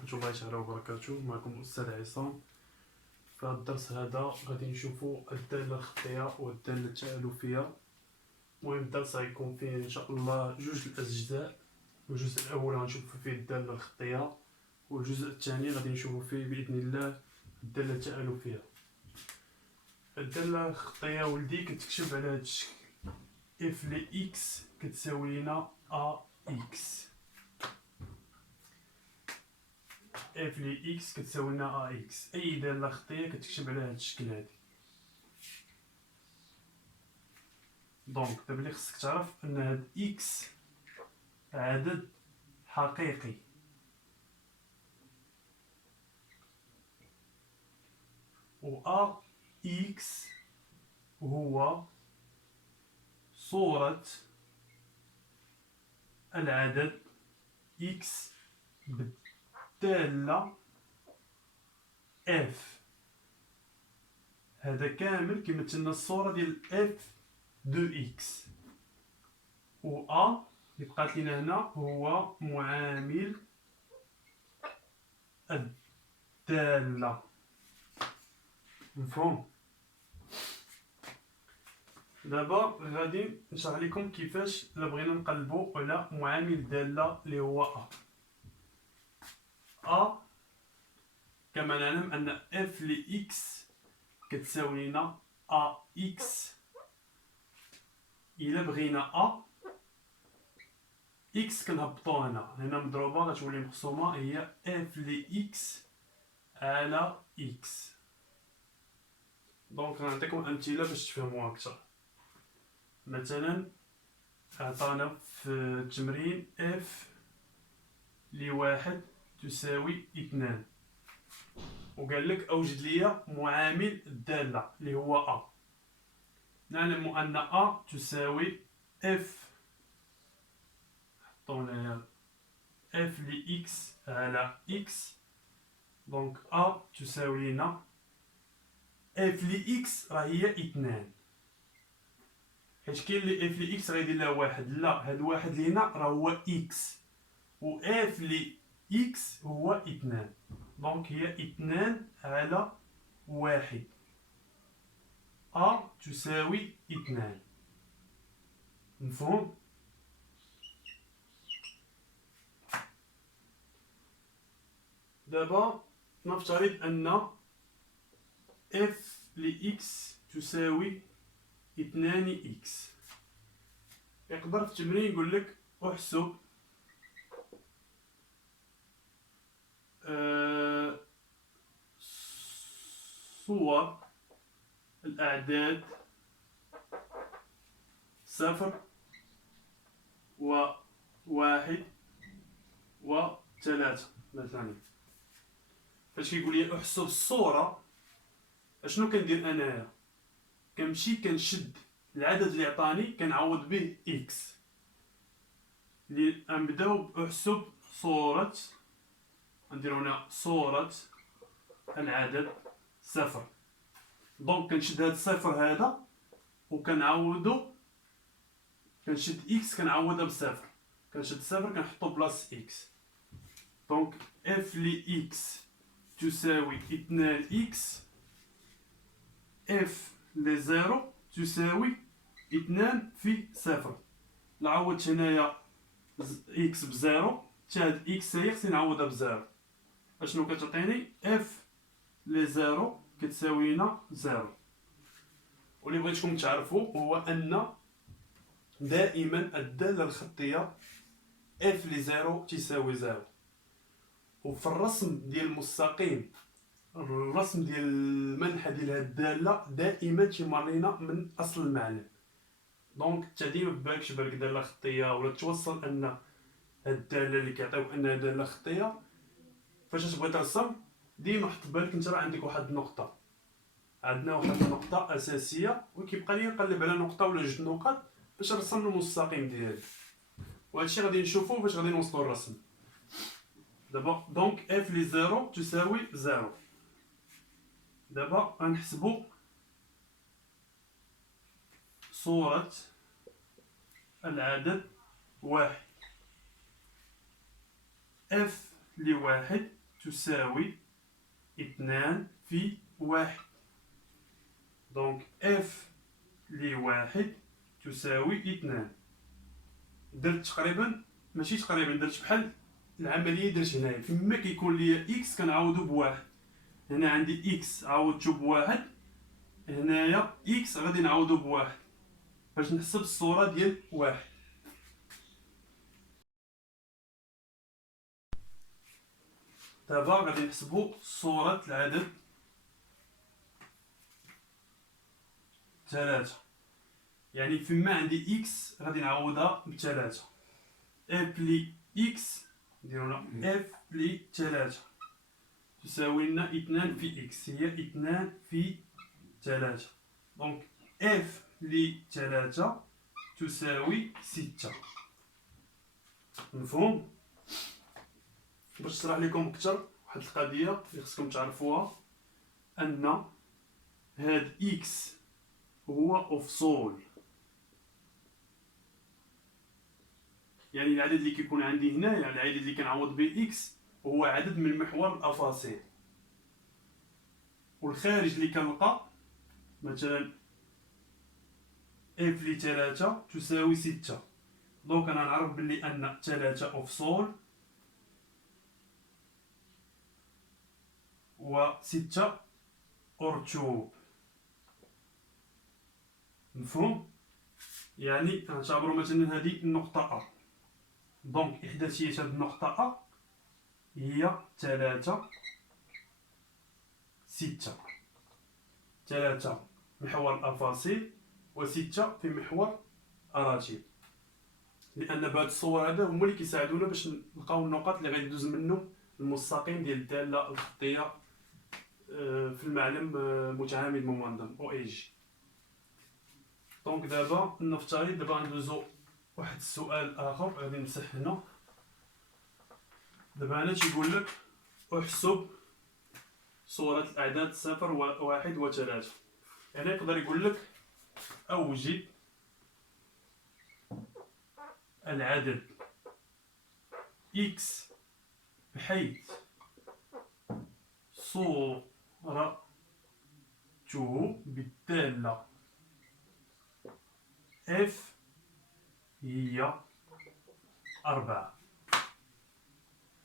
ورحمة الله تعالى وبركاته. معكم أستاذ عصام. في هذا الدرس هذا غادي نشوفوا الدالة الخطية والدالة التآلفية. المهم الدرس غيكون فيه إن شاء الله جوج الأجزاء. الجزء الأول غنشوفوا فيه الدالة الخطية، والجزء الثاني غادي نشوفوا فيه بإذن الله الدالة التآلفية. الدالة الخطية ولدي كتكتب على هذا الشكل: اف لي اكس كتساوي لنا ا اكس. اف لي اكس كتساوي لنا ا اكس. اي داله خطيه كتكتب على هذا الشكل هذا. دونك دابا اللي خصك تعرف ان هاد اكس عدد حقيقي، و ا اكس هو صورة العدد اكس بالدالة اف. هذا كامل كيمثلنا الصورة ديال اف دو اكس، و ا اللي بقات لينا هنا هو معامل الدالة. مفهوم؟ دابا غادي نشرح لكم كيفاش الا بغينا نقلبوا على معامل الدالة اللي هو ا. كما نعلم ان اف ل اكس كتساوي لنا ا اكس. الا بغينا ا اكس كنهبطو هنا مضروبه غتولي مقسومه، هي اف ل اكس على اكس. دونك غنعطيكم امثله باش تفهموها اكثر. مثلا عطانا في التمرين اف لواحد تساوي 2، وقال لك اوجد لي معامل الداله اللي هو ا. نعلم ان ا تساوي اف، حطونا اف ل اكس على اكس. دونك ا تساوي لنا اف ل اكس راه هي 2، حيت كاين اللي اف ل اكس غيدير لها واحد. لا، هاد واحد اللي هنا راه هو اكس، و اف ل اكس هو 2. دونك هي 2 على واحد. ا تساوي 2. مفهوم؟ دابا نفترض ان اف ل اكس تساوي 2 اكس. يقدر في التمرين يقول لك احسب صور الأعداد 0 و1 و3 مثلا. فاش كيقول لي احسب الصورة، اشنو كندير انايا؟ كنمشي كنشد العدد اللي عطاني كنعوض به اكس. اللي غنبداو باحسب صورة، غنديرو هنا صورة العدد 0. دونك كنشد هاد الصفر هذا وكنعوضو، كنشد اكس كنعوضها بصفر، كنشد صفر كنحطو بلاص اكس. دونك اف ل اكس تساوي 2 اكس، اف ل 0 تساوي 2 في صفر. نعوض هنايا اكس بزيرو، حتى هاد اكس هي خصني نعوضها بزيرو. اشنو كتعطيني؟ اف ل 0 كتساوي لنا 0. واللي بغيتكم تعرفوا هو ان دائما الدالة الخطية اف ل 0 تساوي 0. وفي الرسم ديال المستقيم، الرسم ديال المنحى ديال هاد الدالة دائما تيمر لينا من اصل المعلم. دونك انت ديما ببالكش بالك دالة خطية ولا توصل ان هاد الدالة اللي كيعطيوك انها دالة خطية، فاش تبغي ترسم ديما حط بالك انت راه عندك واحد النقطة. عندنا واحد النقطة أساسية وكيبقى لي نقلب على نقطة ولا جوج نقط باش نرسم المستقيم ديالي. وهادشي غادي نشوفو باش غادي نوصلو للرسم. دابا دونك اف لي 0 تساوي 0. دابا غنحسبو صورة العدد 1. اف لواحد تساوي 2 في 1. دونك اف لواحد تساوي 2. درت تقريبا، ماشي تقريبا، درت بحال العمليه درت هنايا فيما كيكون ليا اكس كنعوضو بواحد. هنا عندي اكس عوضتو بواحد، هنايا اكس غادي نعوضو بواحد باش نحسب الصوره ديال واحد. دابا غادي نحسبو صوره العدد 3. يعني فيما عندي اكس غادي نعوضها ب3. اف لي اكس نديروها اف لي 3 تساوي لنا 2 في اكس، هي 2 في 3. دونك اف لي 3 تساوي 6. مفهوم؟ باش نشرح لكم اكثر واحد القضيه اللي خصكم تعرفوها، ان هاد اكس هو افصول. يعني العدد اللي كيكون عندي هنايا، العدد اللي كنعوض به اكس، هو عدد من محور الافاصيل. والخارج اللي كنلقى مثلا اف لي 3 تساوي 6. دونك انا نعرف بلي ان 3 افصول و 6 ارتوب. مفهوم؟ يعني نعتبروا مثلا هذه النقطة أ. دونك إحداثية هذه النقطة أ هي 3 6. 3 محور الأفاصيل و6 في محور أراتيب. لأن بهاد الصور هذا هما اللي كيساعدونا باش نلقاو النقط اللي غادي يدوز منهم المستقيم ديال الدالة الخطية في المعلم متعامد ممنظم او اي جي. دونك دابا نفترض دابا غندوزو واحد السؤال اخر، غادي نمسح هنا. دابا هنا تيقول لك احسب صورة الاعداد 0 و1 و3. يعني يقدر يقول لك اوجد العدد x بحيث صورته بالدالة f هي 4.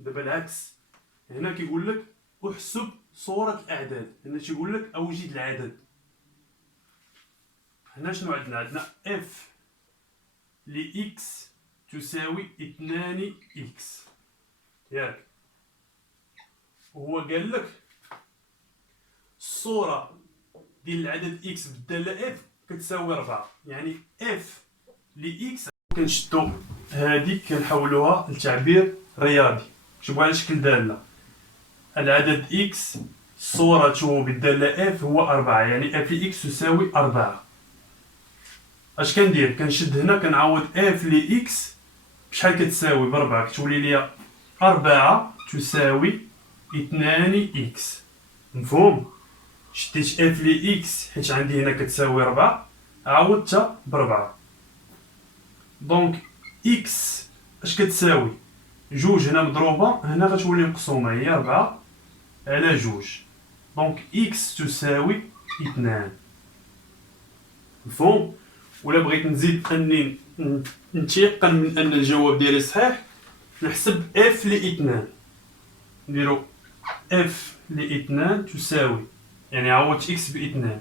دابا العكس، هنا كيقول لك احسب صورة الأعداد، هنا تيقول لك أوجد العدد. هنا شنو عندنا f ل x تساوي 2x، ياك؟ هو قال لك الصورة ديال العدد x بالدالة f كتساوي 4. يعني f ل x كنشدو هادي كنحولوها لتعبير رياضي، نكتبوها على شكل دالة. العدد x صورته بالدالة f هو 4، يعني f ل x تساوي 4. اش كندير؟ كنشد هنا كنعوض f ل x بشحال كتساوي ب4، كتولي ليا 4 تساوي 2x. مفهوم؟ شديت f ل x حيت عندي هنا كتساوي 4، عوضتها ب4. دونك x اش كتساوي؟ جوج هنا مضروبة هنا غتولي مقسومة، هي 4 على جوج. دونك x تساوي 2. مفهوم؟ ولا بغيت نزيد اني نتيقن من ان الجواب ديالي صحيح، نحسب f ل 2. نديرو f ل 2 تساوي، يعني عوضت x ب 2،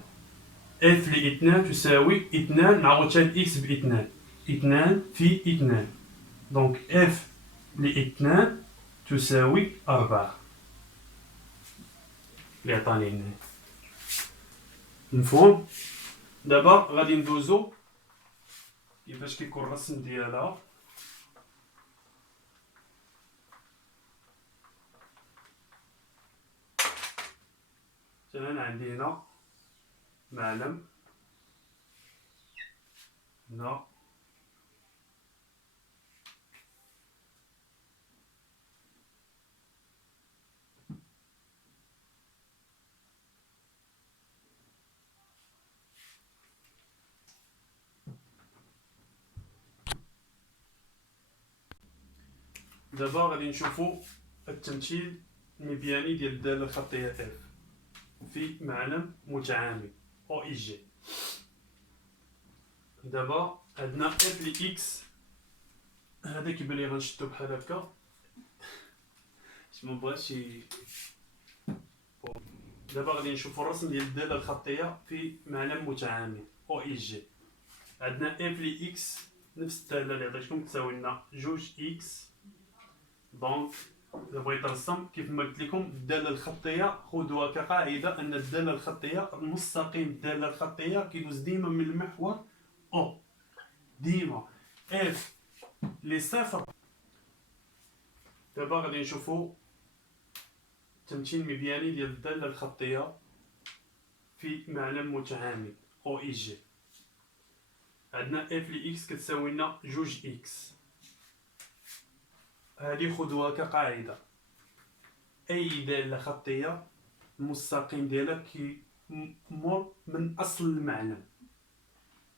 f ل 2 تساوي 2 نعوض هاد x ب 2، 2 في 2. دونك f ل 2 تساوي 4 اللي عطاني هنا. مفهوم؟ دابا غادي ندوزو كيفاش كيكون الرسم ديالها. مثلا عندي هنا معلم، هنا دابا غادي نشوفو التمثيل المبياني ديال الدالة الخطية اف في معلم متعامل او اي جي. دابا عندنا اف لي اكس، هذا كيبان لي غنشدو بحال هكا باش مبغاش دابا غادي نشوفو الرسم ديال الدالة الخطية في معلم متعامل او اي جي. عندنا اف لي اكس نفس الدالة اللي عطيتكم تساوي لنا جوج اكس. دونك إذا بغيت نرسم كيف ما قلت لكم الدالة الخطية خذوها كقاعدة أن الدالة الخطية مستقيم الدالة الخطية كيدوز ديما من المحور أو ديما اف لي صفر. دابا غادي نشوفو تمثيل مبياني ديال الدالة الخطية في معلم متعامل او اي جي. عندنا اف لي اكس كتساوي لنا جوج اكس، هادي خذوها كقاعدة. أي دالة خطية المستقيم ديالها كيمر من أصل المعلم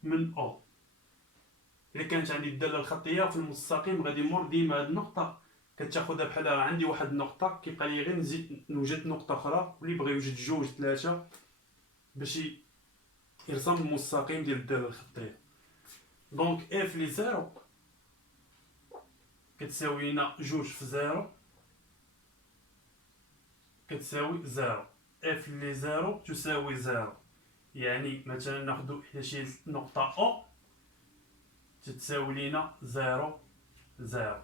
من أو. إلا كانت عندي الدالة الخطية في المستقيم غادي يمر ديما هاد النقطة كتاخدها بحال عندي واحد النقطة كيبقى لي غير نزيد نوجد نقطة أخرى، واللي بغا يوجد جوج ثلاثة باش يرسم المستقيم ديال الدالة الخطية. دونك اف لي زيرو كتساوي لنا جوج في زيرو كتساوي زيرو. اف لي زيرو تساوي زيرو، يعني مثلا ناخدو حدا شي نقطة او تتساوي لينا زيرو زيرو.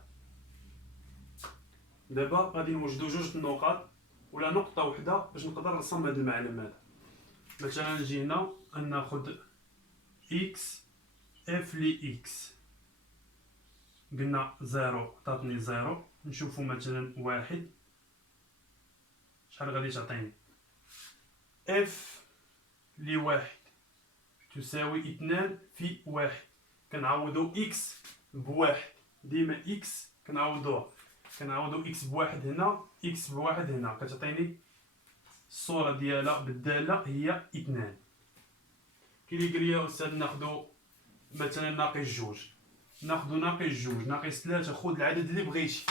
دابا غادي نوجدو جوج النقط ولا نقطة وحدة باش نقدر نرسم هاد المعلم هذا. مثلا نجي هنا ناخد اكس اف لي اكس، قلنا زيرو عطاتني زيرو. نشوفو مثلا واحد شحال غادي تعطيني. اف لي واحد تساوي اثنان في واحد، كنعوضو اكس بواحد ديما اكس كنعوضو اكس بواحد هنا اكس بواحد هنا كتعطيني الصورة ديالها بالدالة هي اثنان. كي اللي قال لي استاذ ناخدو مثلا ناقص جوج، ناخدو ناقص جوج ناقص ثلاثة، خذ العدد اللي بغيتي،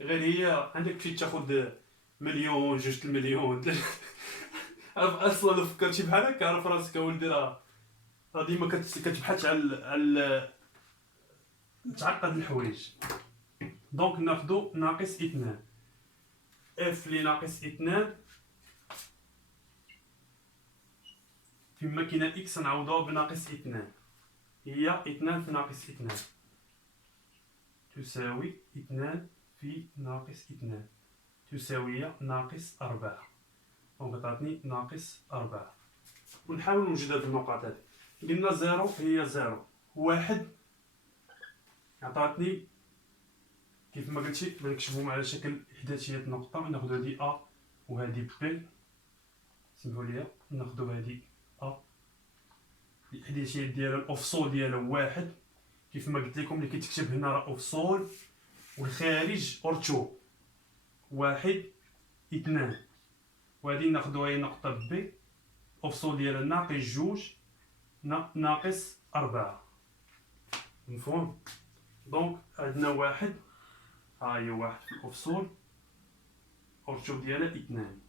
غير هي عندك فين تاخد مليون جوج المليون عرف اصلا فكرتي بحال هكا عرف راسك اولدي راه ديما كتبحث على تعقد الحوايج. دونك ناخدو ناقص اثنان، اف لي ناقص اثنان فيما كاينه اكس نعوضوها بناقص اثنان، هي اثنان في ناقص اثنان تساوي اثنان في ناقص اثنان تساوي ناقص أربعة. دونك عطاتني ناقص أربعة. ونحاول نوجد هاد النقاط هادي. قلنا زيرو هي زيرو، واحد عطاتني كيف ما قلتي نكتبوهم على شكل إحداثية نقطة. ناخدو هادي أ وهادي بي، سمحوا لي ناخدو هادي أ الإحداثية ديالها الأفصول ديالها واحد، كيف ما قلت لكم اللي كيتكتب هنا راه أفصول والخارج أرتو واحد اثنان. وهادي ناخدوها هي نقطة بي أفصول ديالها ناقص جوج ناقص أربعة. مفهوم؟ دونك عندنا واحد، ها هي واحد في الأفصول أرتو ديالها اثنان.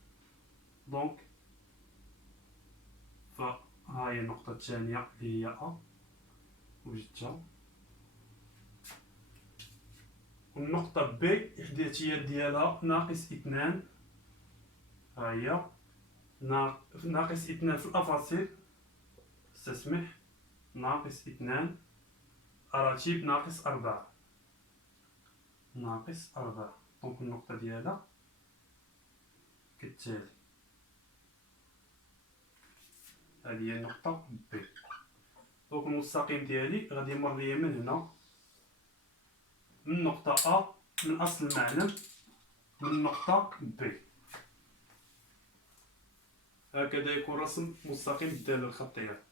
دونك فها هي النقطة الثانية اللي هي أ وجدتها. والنقطة بي إحداثيات ديالها ناقص اثنان، ها هي ناقص اثنان في الأفاصيل استسمح ناقص اثنان أراتيب ناقص أربعة ناقص أربعة. دونك النقطة ديالها كالتالي، هذه هي النقطة بي. دونك المستقيم ديالي غادي يمر ليا من هنا من نقطة أ من أصل المعلم من نقطة بي. هكذا يكون رسم مستقيم الدالة الخطية.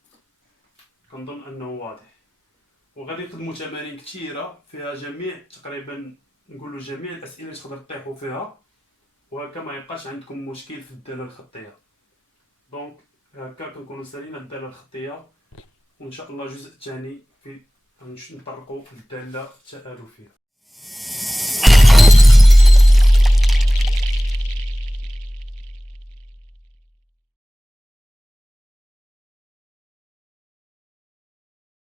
كنظن أنه واضح. وغادي نخدمو تمارين كثيرة فيها جميع تقريبا نقولو جميع الأسئلة اللي تقدر تطيحو فيها، وهكا ما يبقاش عندكم مشكل في الدالة الخطية. دونك هكا كنكونو سالينا الدالة الخطية، وإن شاء الله الجزء الثاني في نطرقو الدالة التآلفية.